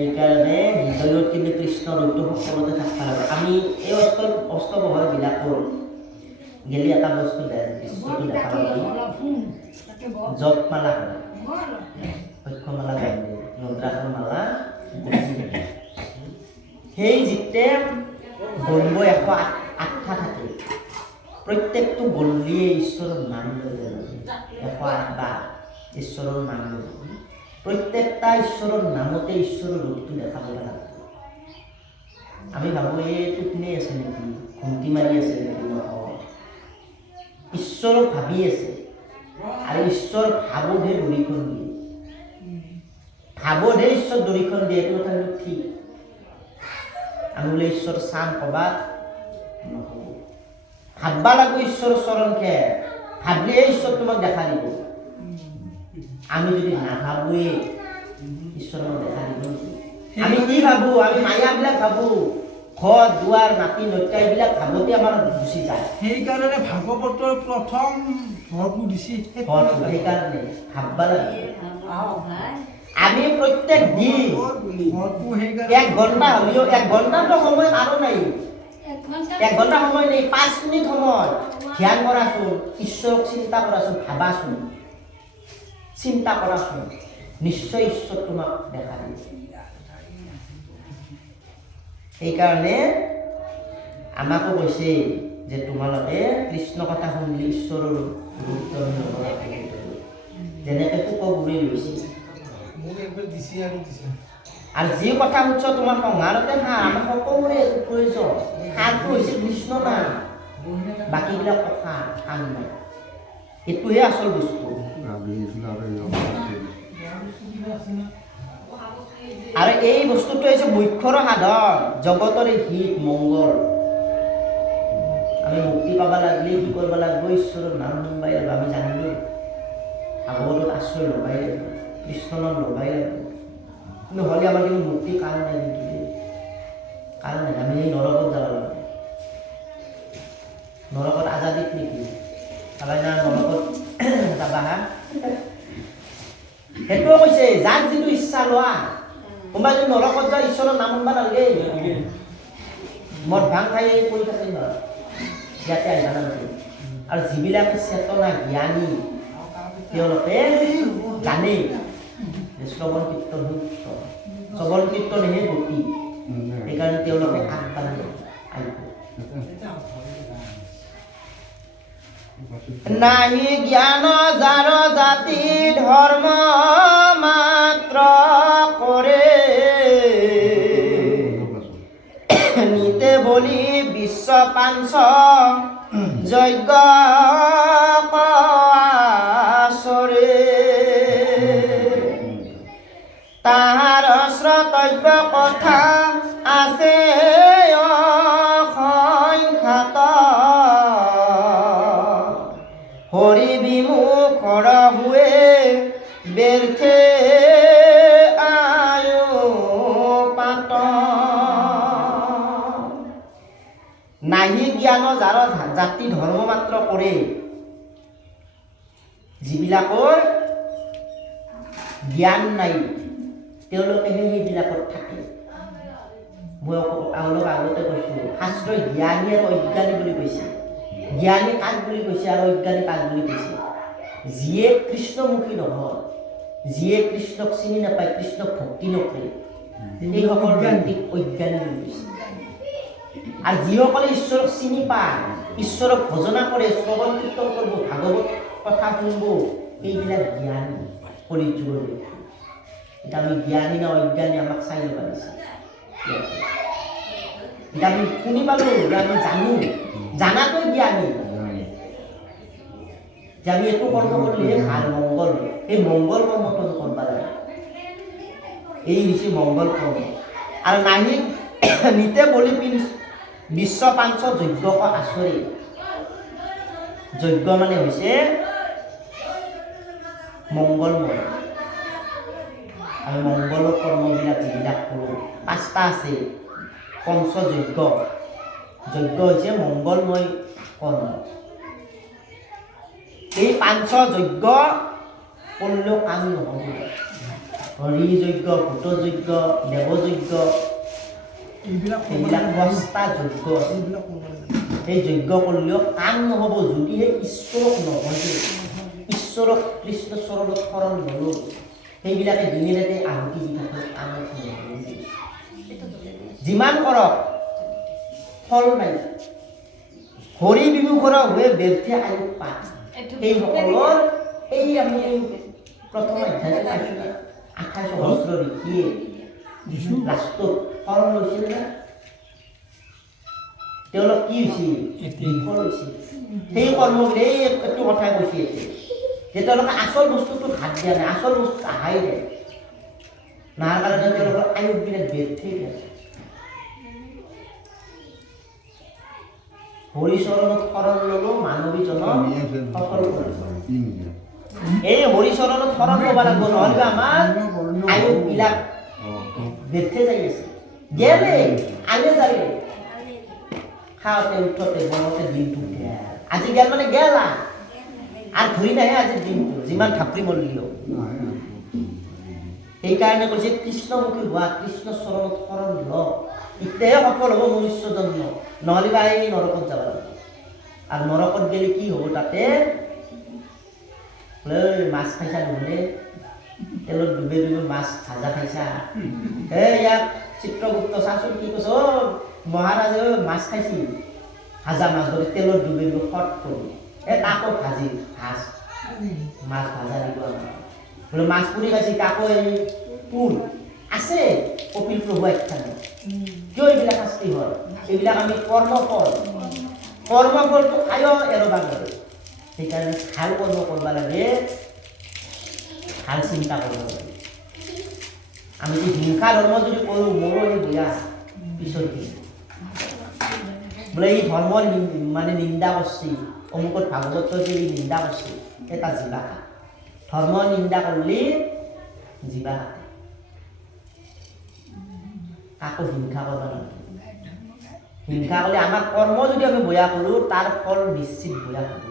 সেইকাৰণে হৃদয়ত কিন্তু কৃষ্ণৰ ৰূপটো সকলোতে থাকিব লাগে। আমি এই অষ্টপ্ৰহৰবিলাকৰ গেলি এটা বস্তু দৃশ্যটো দেখা পাবি জপমালা হয়, সক্ষমালা বান্ধে, নদ্ৰাসন মালা সেই যিতে গল্ব 108টা থাকে, প্ৰত্যেকটো গল্লিয়ে ঈশ্বৰৰ নাম লৈ যায়। 108 বাৰ ঈশ্বৰৰ নাম লৈ প্ৰত্যেকটা ঈশ্বৰৰ নামতে ঈশ্বৰৰ ৰূপটো দেখা পাব লাগে। আমি ভাবোঁ এই টোপনি আছে নেকি, ঘুমটি মাৰি আছে নেকি, নহয়, ঈশ্বৰক ভাবি আছে। আৰু ঈশ্বৰ ভাৱতহে দৰিখন দিয়ে, ভাৱতহে ঈশ্বৰ দৰিখন দিয়ে। এইটো কথা কিন্তু ঠিক। আমি বোলে ঈশ্বৰ চাম ক'বাত নহ'ব, ভাববা লাগিব ঈশ্বৰৰ চৰণকে, ভাবিলেহে ঈশ্বৰ তোমাক দেখা দিব। আমি যদি নাভাবোৱে ঈশ্বৰ আমাক দেখা দিব নেকি? আমি কি ভাবোঁ? আমি মায়াবিলাক ভাবোঁ, ঘৰ দুৱাৰ মাটি নত্যা এইবিলাক ভাবতে আমাৰ গুচি যায়। সেইকাৰণে ভাগৱতৰ প্ৰথম ঘৰটো দিছে, সেইকাৰণে ভাববা লাগে। আমি প্ৰত্যেক দিন 1 ঘণ্টা হ'লেও 1 ঘণ্টাটো সময় আৰু নাই, 1 ঘণ্টা সময় নেই, 5 মিনিট সময় ধ্যান কৰাচোন, ঈশ্বৰক চিন্তা কৰাচোন, ভাবাচোন, চিন্তা কৰাচোন, নিশ্চয় ঈশ্বৰ তোমাক দেখা দিব। সেইকাৰণে আমাকো কৈছে যে তোমালোকে কৃষ্ণ কথা শুনিলে ঈশ্বৰৰ গুৰুত্ব ল'ব লাগে। যেনেকৈ পোকবোৰে লৈছে আৰু যি কথা শুনিছ তোমাৰ সংসাৰতে খা, আমাৰ সকলোৰে প্ৰয়োজন। সাৰটো হৈছে কৃষ্ণ নাম, বাকীবিলাক কথা কাম নাই। এইটোহে আচল বস্তু। আৰু এই বস্তুটো হৈছে মুখ্যৰ সাধন, জগতৰে হিত মংগল। আমি মুক্তি পাব লাগিলে কি কৰিব লাগিব? ঈশ্বৰৰ নাম শুনবাই লাগিব। আমি জানিলোঁ ভাগৱতত আশ্ৰয় ল'বাই লাগিব, কৃষ্ণ নাম ল'বাই লাগিব। নহ'লে আমাৰ কিন্তু মুক্তি কাৰণ নাই, কিন্তু কাৰণ নাই। আমি সেই নৰকত যাব লাগিব। নৰকত আজাদিত নেকি চাবাই না, নৰকত যাবা হা? সেইটোও কৈছে যাক যিটো ইচ্ছা লোৱা। কোনোবাই যদি নৰকত যায় ঈশ্বৰৰ নাম শুনবা নালাগে, মদ ভাং খাই পৰি থাকে নহয়, ইয়াতে আহিবা নালাগে। আৰু যিবিলাকে চেতনা জ্ঞানী তেওঁলোকে জানে যে শ্ৰৱণ কীৰ্তন সত্য, শ্ৰৱণ কীৰ্তনহে গতি। সেইকাৰণে তেওঁলোকে আগবাঢ়ি আহিব। নাহি জ্ঞান যাৰ জাতি ধৰ্ম মাত্ৰ কৰে, নিতে বলি বিশ্ব পাঞ্চ যজ্ঞ আচৰে, তাহাৰ শ্ৰতব্য কথা আছে অসংখ্যাত, হৰি বিমুখৰ হুৱে ব্যৰ্থে আয়ু পাত। নাহি জ্ঞান যাৰ জাতি ধৰ্ম মাত্ৰ কৰে, যিবিলাকৰ জ্ঞান নাই তেওঁলোকেহে সেইবিলাকত থাকে। মই অলপ আগতে কৈছোঁ, শাস্ত্ৰই জ্ঞানী আৰু অজ্ঞানী বুলি কৈছে। জ্ঞানী কাক বুলি কৈছে আৰু অজ্ঞানী কাক বুলি কৈছে? যিয়ে কৃষ্ণমুখী নহয়, যিয়ে কৃষ্ণক চিনি নাপায়, কৃষ্ণক ভক্তি নকৰে, সেইসকল ব্যক্তিক অজ্ঞানী বুলি কৈছে। আৰু যিসকলে ঈশ্বৰক চিনি পায়, ঈশ্বৰক ভজনা কৰে, শ্ৰৱণ কীৰ্তন কৰিব, ভাগৱত কথা শুনিব, সেইবিলাক জ্ঞানী কলিযুগৰ ব্যক্তি। এতিয়া আমি জ্ঞানী না অজ্ঞানী আমাক চাই ল'ব দিছে। এতিয়া আমি শুনি পালোঁ যে আমি জানো, জানাটোৱে জ্ঞানী। যে আমি এইটো কৰ্ম কৰিলেহে ভাল মংগল, এই মংগল কৰ্মটো কৰিব লাগে, এই হৈছে মংগল কৰ্ম। আৰু নাহি নিতে বলি বিশ্ব পাঞ্চ যজ্ঞ আচৰে। যজ্ঞ মানে হৈছে মংগলময়। আমি মংগল কৰ্মবিলাক যিবিলাক কৰোঁ, 5টা আছে। পঞ্চযজ্ঞ, যজ্ঞ হৈছে মংগলময় কৰ্ম। এই 5 যজ্ঞ কৰলেও কাম নহ'ব, হৰি যজ্ঞ, ভূত যজ্ঞ, দেৱ যজ্ঞ, এইবিলাক এইবিলাক বস্তা যজ্ঞ। এইবিলাক কৰিব লাগে। সেই যজ্ঞ কৰিলেও কাম নহ'ব যদিহে ঈশ্বৰক নভজে, ঈশ্বৰক কৃষ্ণ চৰণত শৰণ নলয়, সেইবিলাকে দিনে ৰাতি আহুতি দি থাকে, কামত নহ'ব। যিমান কৰক ফল নাই, হৰি বিমুখৰ হৈ ব্যৰ্থে আয়ুস পায়। সেইসকলৰ এই আমি প্ৰথম অধ্যায়ত পাইছোঁ না, 28 সহস্ৰ ঋষিয়ে লাষ্টত ফল লৈছিল না, তেওঁলোক কি হৈছিল? বিফল হৈছিল। সেই কৰ্মবিধে এইটো কথাই কৈছে যে তেওঁলোকে আচল বস্তুটো হাত দিয়া নাই, আচল বস্তু আহাই নাই, নাহাৰ কাৰণে তেওঁলোকৰ আয়ুসবিলাক ব্যৰ্থেই যায়। হৰিচৰণত শৰণ ল'লেও মানৱীজনক সফল কৰিব। এই হৰিচৰণত শৰণ ল'ব লাগিব, নহ'লে আমাৰ আয়ুসবিলাক ব্যৰ্থে যাই আছে। গেলে আলে যালে খাওঁতে উঠোতে বনতে দিনটো গেল, আজি গেল মানে গেল আৰু ঘূৰি নাহে আজিৰ দিনটো, যিমান ধাপৰি মৰিলেও। সেইকাৰণে কৈছে কৃষ্ণমুখী হোৱা, কৃষ্ণ চৰণত শৰণ ল, তেতিয়াহে সফল হ'ব মনুষ্য জন্ম, নহ'লে বা এই নৰকত যাব লাগিব। আৰু নৰকত গ'লে কি হ'ব? তাতে মাছ খাইছা নহ'লে, তেলত ডুবে ডুবে মাছ ভাজা খাইছা। ইয়াক চিত্ৰগুপ্ত চাচোন কি কৈছ, মহাৰাজে মাছ খাইছিল, ভাজা মাছ ধৰি তেলত ডুবে ডুবে ফট কৰি, তাকো ভাজি ভাজ মাছ ভাজা দিব আমাক। বোলে মাছ পুৰি খাইছে, তাকো এই পুৰ আছে কপিল প্ৰভু আখ্যানত। কিয় এইবিলাক শাস্তি হয়? এইবিলাক আমি কৰ্মফল, কৰ্মফলটো খায়ো এৰবা নোৱাৰে। সেইকাৰণে ভাল কৰ্ম কৰিব লাগে, ভাল চিন্তা কৰিব লাগে। আমি যদি হিংসা ধৰ্ম যদি কৰোঁ, মোৰো এই বেয়া পিছৰ দিন বোলে এই ধৰ্মৰ মানে নিন্দা কৰছি, অমুকত ভাগৱতৰ যে নিন্দা কৰছি, এটা জিবা খা। ধৰ্ম নিন্দা কৰিলে জিবা কাটে, কাকো হিংসা কৰিব নালাগে। হিংসা কৰিলে আমাৰ কৰ্ম যদি আমি বেয়া কৰোঁ, তাৰ ফল নিশ্চিত বেয়া হ'ব।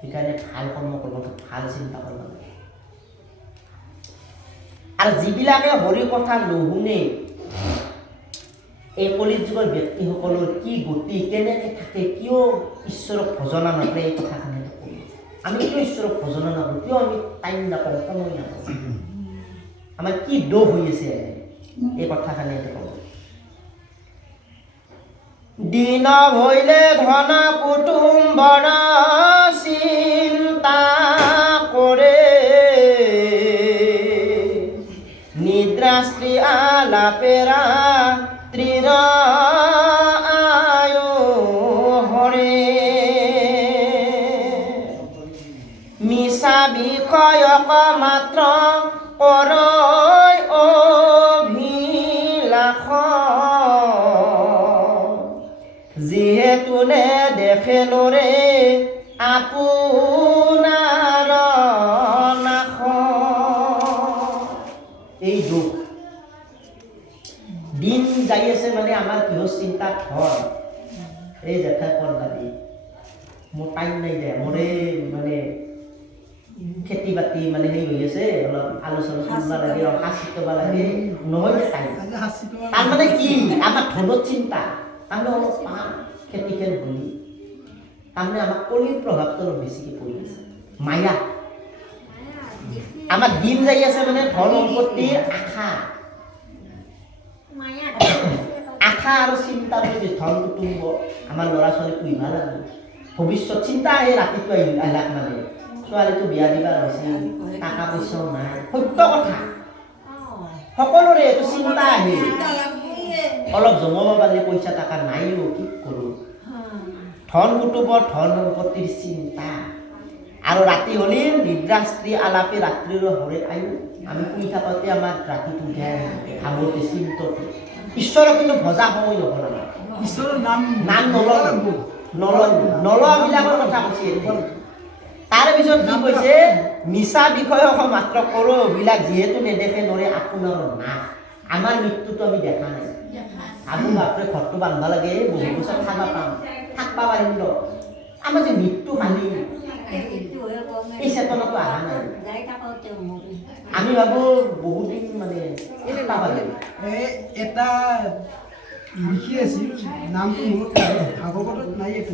সেইকাৰণে ভাল কৰ্ম কৰিব লাগে, ভাল চিন্তা কৰিব লাগে। আৰু যিবিলাকে হৰি কথা নুশুনে, এই কলিত যুগৰ ব্যক্তিসকলৰ কি গতি, কেনেকৈ থাকে, কিয় ঈশ্বৰক ভজনা নকৰে, এই কথাখিনি নকৰোঁ। আমি কিয় ঈশ্বৰক ভজনা নকৰোঁ? কিয় আমি টাইম নাপাওঁ, সময় নাপাওঁ? আমাৰ কি দোষ হৈ আছে? এই কথাখিনি ক'ব। দিন ভৈলে ধন কুটুম্বৰ চিন্তা কৰে, নিদ্ৰা স্ত্ৰী আলাপেৰা ত্ৰিৰ আয়ু হৰে, মিছা বিষয়ক মাত্ৰ কৰয় অভিলাষ, যিহেতু নেদেখে লৰে আপোনাৰ নাশ। এই দুখ দিন যাই আছে মানে আমাৰ কিহৰ চিন্তাত হয়? এই জেঠাই কৰ দাবী, মোৰ টাইম নাই দে, মোৰে মানে খেতি বাতি মানে সেই হৈ আছে, অলপ আলোচনা কৰিব লাগে, সাঁচ শিকাব লাগে, নহয় যে টাইম। তাৰমানে কি? আমাৰ ধনত চিন্তা, তাৰমানে অলপ পাম খেতি খেল বুলি, তাৰমানে আমাৰ কলিৰ প্ৰভাৱটো অলপ বেছিকৈ পৰি আছে। মায়া আমাৰ দিন যাই আছে মানে ধন সম্পত্তিৰ আশা, আশা আৰু চিন্তা বুলি ধন কুটুম্ব আমাৰ ল'ৰা ছোৱালী পুহিব লাগিব, ভৱিষ্যত চিন্তা আহে। ৰাতিটো আহিলাক মানে ছোৱালীটো বিয়া দিবা হৈছে, টকা পইচাও নাই, সত্য কথা, সকলোৰে এইটো চিন্তা আহে। অলপ জমাব পাৰিলে পইচা টকা নাইও, কি কৰোঁ? ধন কুটুম্বৰ ধন সম্পত্তিৰ চিন্তা, আৰু ৰাতি হ'লে নিদ্ৰা স্ত্ৰী আলাপে ৰাত্ৰিৰ হৰে আয়ু। আমি শুই থাকোঁতে আমাৰ ৰাতিটো জ্ঞান ভাবোঁতে চিন্ততে, ঈশ্বৰক কিন্তু ভজা সময় নকৰা নাই, ঈশ্বৰৰ নাম নলবিলাকৰ কথা কৈছে। তাৰপিছত কি কৈছে? মিছা বিষয়ক মাত্ৰ কৰোঁ অভিলাষ, যিহেতু নেদেখে নৰে আপোনাৰ নাশ। আমাৰ মৃত্যুটো আমি দেখা নাই। ভাবোঁ বাপৰে ঘৰটো বান্ধিব লাগে, বহুত বছৰ খাব পাম, থাকিব পাৰিম ৰ, আমাৰ যে মৃত্যু কালি এই চেতনাটো অহা নাই যাই থাকোঁতে মৰি আমি ভাবোঁ বহুত দিন মানে পাব লাগে এটা লিখি আছিল নামটো মোৰ ভাগৱতত নাই এইটো